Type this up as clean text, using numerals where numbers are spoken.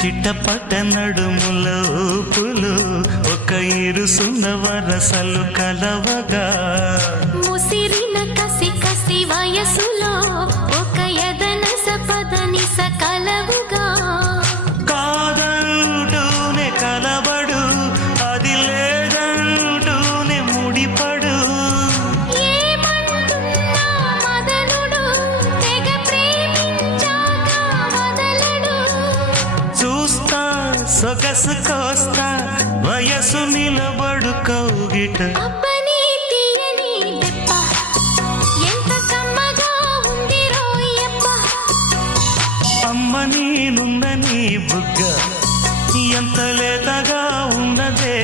చిట్టపట్ట నడుముల ఊపులు ఒక ఇరుసున్న వరసలు కలవగా ముసిరిన కసి కసి వయసులో ఒక యదన సపదని సకలవుగా కాదంటూనే కలబడు అది లేదంటూనే ముడిపడు ఏమంటున్నా మదనుడు తెగ ప్రేమించాక వదలడు చూస్తా సొగసు కోస్తా వయసు నిలబడు కౌగిట అబ్బని తీయని దెబ్బ ఎంత కమ్మగా ఉంది రోయప్ప అమ్మ నేనున్న నీ బుగ్గ ఎంత లేతగా ఉన్నదే